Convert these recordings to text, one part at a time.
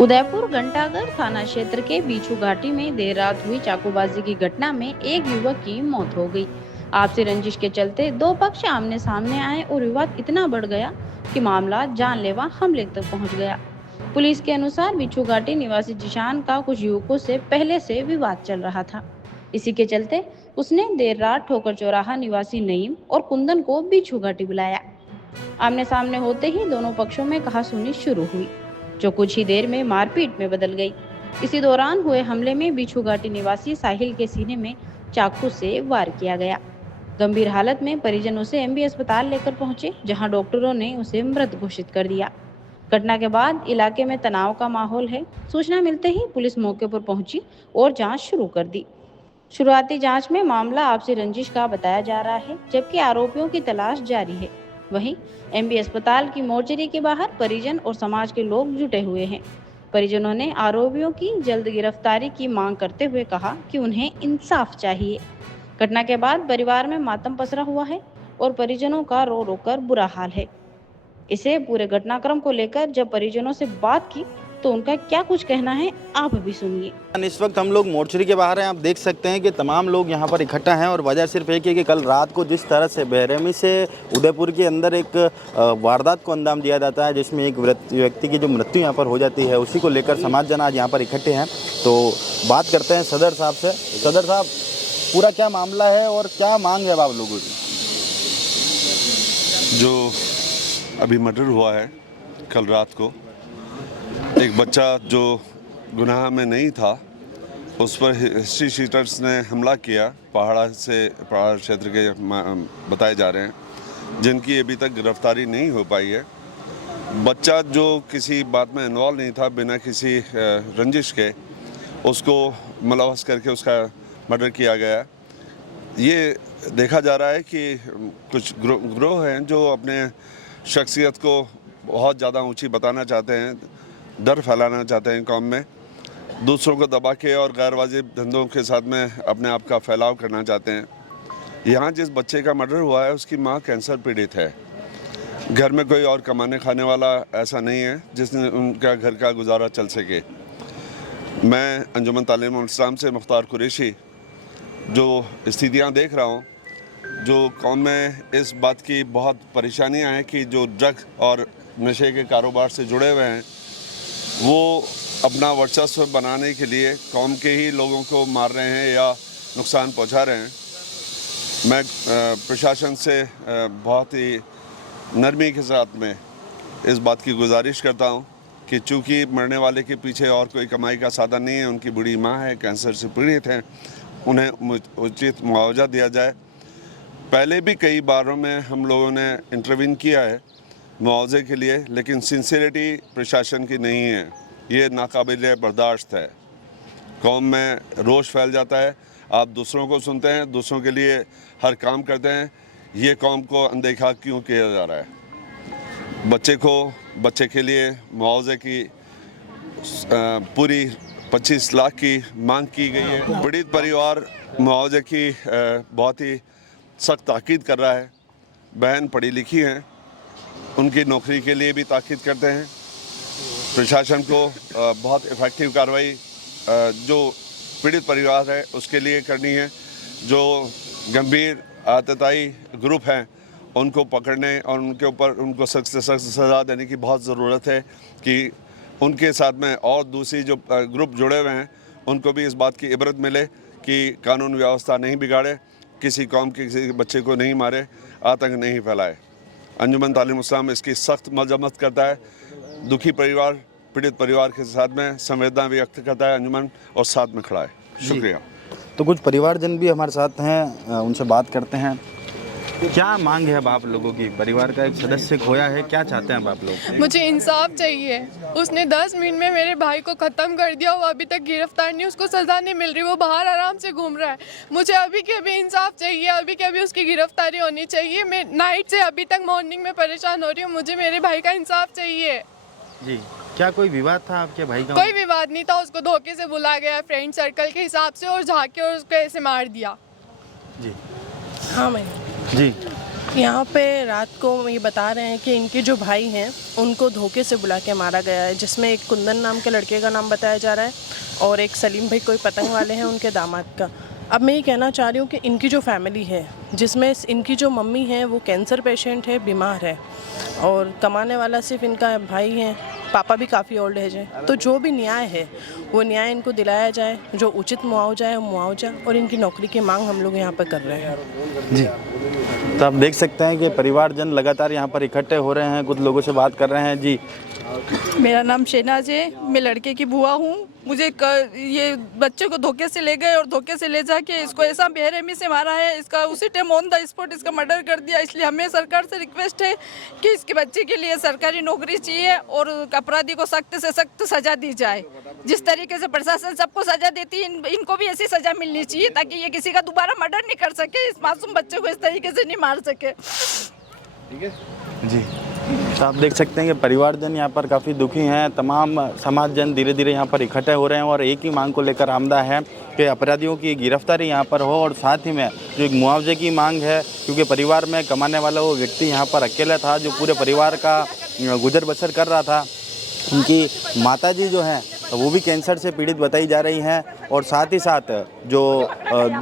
उदयपुर घंटाघर थाना क्षेत्र के बीछू घाटी में देर रात हुई चाकूबाजी की घटना में एक युवक की मौत हो गई। आपसी रंजिश के चलते दो पक्ष आमने सामने आए और विवाद इतना बढ़ गया कि मामला जानलेवा हमले तक पहुंच गया। पुलिस के अनुसार बीछू घाटी निवासी जिशान का कुछ युवकों से पहले से विवाद चल रहा था। इसी के चलते उसने देर रात ठोकर चौराहा निवासी नईम और कुंदन को बीछू घाटी बुलाया। आमने सामने होते ही दोनों पक्षों में कहासुनी शुरू हुई, जो कुछ ही देर में मारपीट में बदल गई। इसी दौरान हुए हमले में बीछू घाटी निवासी साहिल के सीने में चाकू से वार किया गया। गंभीर हालत में परिजन उसे एमबी अस्पताल लेकर पहुंचे, जहां डॉक्टरों ने उसे मृत घोषित कर दिया। घटना के बाद इलाके में तनाव का माहौल है। सूचना मिलते ही पुलिस मौके पर पहुंची और जांच शुरू कर दी। शुरुआती जांच में मामला आपसी रंजिश का बताया जा रहा है, जबकि आरोपियों की तलाश जारी है। वहीं एमबी अस्पताल की मोर्चरी के बाहर परिजन और समाज के लोग जुटे हुए हैं। परिजनों ने आरोपियों की जल्द गिरफ्तारी की मांग करते हुए कहा कि उन्हें इंसाफ चाहिए। घटना के बाद परिवार में मातम पसरा हुआ है और परिजनों का रो रो कर बुरा हाल है। इसे पूरे घटनाक्रम को लेकर जब परिजनों से बात की तो उनका क्या कुछ कहना है, आप भी सुनिए। इस वक्त हम लोग मोर्चरी के बाहर हैं। आप देख सकते हैं कि तमाम लोग यहाँ पर इकट्ठा हैं और वजह सिर्फ एक है कि कल रात को जिस तरह से बेरहमी से उदयपुर के अंदर एक वारदात को अंजाम दिया जाता है, जिसमें एक व्यक्ति की जो मृत्यु यहाँ पर हो जाती है, उसी को लेकर समाज जन आज यहाँ पर इकट्ठे हैं। तो बात करते हैं सदर साहब से। सदर साहब, पूरा क्या मामला है और क्या मांग है आप लोगों की? जो अभी मर्डर हुआ है कल रात को, एक बच्चा जो गुनाह में नहीं था, उस पर हिस्ट्री शीटर्स ने हमला किया। पहाड़ क्षेत्र के बताए जा रहे हैं, जिनकी अभी तक गिरफ्तारी नहीं हो पाई है। बच्चा जो किसी बात में इन्वॉल्व नहीं था, बिना किसी रंजिश के उसको मुलवस करके उसका मर्डर किया गया। ये देखा जा रहा है कि कुछ ग्रोह हैं जो अपने शख्सियत को बहुत ज़्यादा ऊंची बताना चाहते हैं, डर फैलाना चाहते हैं कौम में, दूसरों को दबा के और गैर वाजिब धंधों के साथ में अपने आप का फैलाव करना चाहते हैं। यहाँ जिस बच्चे का मर्डर हुआ है, उसकी माँ कैंसर पीड़ित है। घर में कोई और कमाने खाने वाला ऐसा नहीं है जिसने उनका घर का गुजारा चल सके। मैं अंजुमन तालीम इस्लाम से मुख्तार कुरैशी जो स्थितियाँ देख रहा हूँ, जो कौम में इस बात की बहुत परेशानियाँ हैं कि जो ड्रग और नशे के कारोबार से जुड़े हुए हैं, वो अपना वर्चस्व बनाने के लिए कौम के ही लोगों को मार रहे हैं या नुकसान पहुंचा रहे हैं। मैं प्रशासन से बहुत ही नरमी के साथ में इस बात की गुजारिश करता हूं कि चूँकि मरने वाले के पीछे और कोई कमाई का साधन नहीं है, उनकी बूढ़ी माँ है, कैंसर से पीड़ित हैं, उन्हें उचित मुआवजा दिया जाए। पहले भी कई बारों में हम लोगों ने इंटरवीन किया है मुआवजे के लिए, लेकिन सिंसियरिटी प्रशासन की नहीं है। ये नाकाबिल बर्दाश्त है। कौम में रोष फैल जाता है, आप दूसरों को सुनते हैं, दूसरों के लिए हर काम करते हैं। ये कौम को अनदेखा क्यों किया जा रहा है? बच्चे के लिए मुआवजे की पूरी 25 लाख की मांग की गई है। पीड़ित परिवार मुआवजे की बहुत ही सख्त ताकीद कर रहा है। बहन पढ़ी लिखी हैं, उनकी नौकरी के लिए भी ताकीद करते हैं। प्रशासन को बहुत इफ़ेक्टिव कार्रवाई जो पीड़ित परिवार है उसके लिए करनी है। जो गंभीर आतताई ग्रुप हैं, उनको पकड़ने और उनके ऊपर उनको सख्त से सख्त सज़ा देने की बहुत ज़रूरत है कि उनके साथ में और दूसरी जो ग्रुप जुड़े हुए हैं, उनको भी इस बात की इबरत मिले कि कानून व्यवस्था नहीं बिगाड़े, किसी कौम के किसी बच्चे को नहीं मारे, आतंक नहीं फैलाए। अंजुमन तालीम इस्लाम इसकी सख्त मजम्मत करता है। दुखी परिवार, पीड़ित परिवार के साथ में संवेदना व्यक्त करता है अंजुमन और साथ में खड़ा है। शुक्रिया। तो कुछ परिवारजन भी हमारे साथ हैं, उनसे बात करते हैं। क्या मांग है अब आप लोगों की? परिवार का एक सदस्य खोया है, क्या चाहते हैं अब आप लोग? मुझे इंसाफ चाहिए। उसने 10 मिनट में मेरे भाई को ख़त्म कर दिया, वो अभी तक गिरफ्तार नहीं, उसको सज़ा नहीं मिल रही, वो बाहर आराम से घूम रहा है। मुझे अभी के अभी इंसाफ चाहिए, अभी के अभी उसकी गिरफ्तारी होनी चाहिए। मैं नाइट से अभी तक मॉर्निंग में परेशान हो रही हूँ। मुझे मेरे भाई का इंसाफ चाहिए। जी, क्या कोई विवाद था आपके भाई का? कोई विवाद नहीं था, उसको धोखे से बुलाया गया फ्रेंड सर्कल के हिसाब से और झाँक के और उसको ऐसे मार दिया। जी हाँ मैंने जी, यहाँ पे रात को ये बता रहे हैं कि इनके जो भाई हैं उनको धोखे से बुला के मारा गया है, जिसमें एक कुंदन नाम के लड़के का नाम बताया जा रहा है और एक सलीम भाई कोई पतंग वाले हैं उनके दामाद का। अब मैं ये कहना चाह रही हूँ कि इनकी जो फैमिली है, जिसमें इनकी जो मम्मी है वो कैंसर पेशेंट है, बीमार है, और कमाने वाला सिर्फ इनका भाई है, पापा भी काफ़ी ओल्ड एज है। तो जो भी न्याय है वो न्याय इनको दिलाया जाए, जो उचित मुआवजा है वो मुआवजा, और इनकी नौकरी की मांग हम लोग यहाँ पर कर रहे हैं। जी, तो आप देख सकते हैं कि परिवारजन लगातार यहाँ पर इकट्ठे हो रहे हैं, कुछ लोगों से बात कर रहे हैं। जी, मेरा नाम शहनाज है, मैं लड़के की बुआ हूँ। मुझे ये बच्चे को धोखे से ले गए और धोखे से ले जाके इसको ऐसा बेरहमी से मारा है, इसका उसी टाइम ऑन द स्पॉट इसका मर्डर कर दिया। इसलिए हमें सरकार से रिक्वेस्ट है कि इसके बच्चे के लिए सरकारी नौकरी चाहिए और अपराधी को सख्त से सख्त सज़ा दी जाए। जिस तरीके से प्रशासन सबको सज़ा देती है, इनको भी ऐसी सज़ा मिलनी चाहिए ताकि ये किसी का दोबारा मर्डर नहीं कर सके, इस मासूम बच्चे को इस तरीके से नहीं मार सके। जी, तो आप देख सकते हैं कि परिवारजन यहाँ पर काफ़ी दुखी हैं। तमाम समाजजन धीरे धीरे यहाँ पर इकट्ठे हो रहे हैं और एक ही मांग को लेकर आमदा है कि अपराधियों की गिरफ्तारी यहाँ पर हो, और साथ ही में जो एक मुआवजे की मांग है, क्योंकि परिवार में कमाने वाला वो व्यक्ति यहाँ पर अकेला था जो पूरे परिवार का गुजर बसर कर रहा था। उनकी माताजी जो हैं वो भी कैंसर से पीड़ित बताई जा रही हैं, और साथ ही साथ जो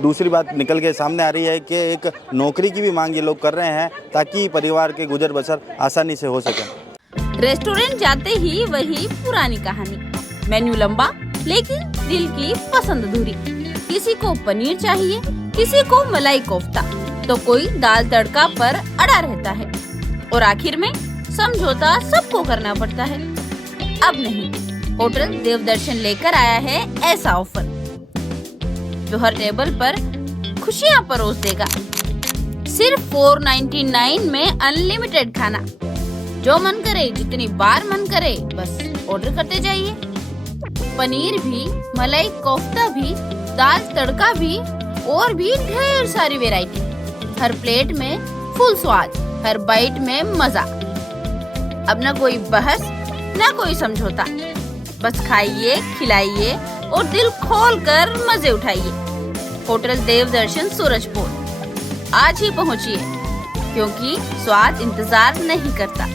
दूसरी बात निकल के सामने आ रही है कि एक नौकरी की भी मांग ये लोग कर रहे हैं ताकि परिवार के गुजर बसर आसानी से हो सके। रेस्टोरेंट जाते ही वही पुरानी कहानी, मेन्यू लंबा लेकिन दिल की पसंद अधूरी। किसी को पनीर चाहिए, किसी को मलाई कोफ्ता, तो कोई दाल तड़का पर अड़ा रहता है, और आखिर में समझौता सबको करना पड़ता है। अब नहीं, होटल देवदर्शन लेकर आया है ऐसा ऑफर जो हर टेबल पर खुशियां परोस देगा। सिर्फ 499 में अनलिमिटेड खाना, जो मन करे जितनी बार मन करे बस ऑर्डर करते जाइए। पनीर भी, मलाई कोफ्ता भी, दाल तड़का भी, और भी ढेर सारी वैरायटी। हर प्लेट में फुल स्वाद, हर बाइट में मजा। अब ना कोई बहस ना कोई समझौता, बस खाइए, खिलाइए और दिल खोलकर मजे उठाइए। होटल देवदर्शन सूरजपुर, आज ही पहुंचिए, क्योंकि स्वाद इंतजार नहीं करता।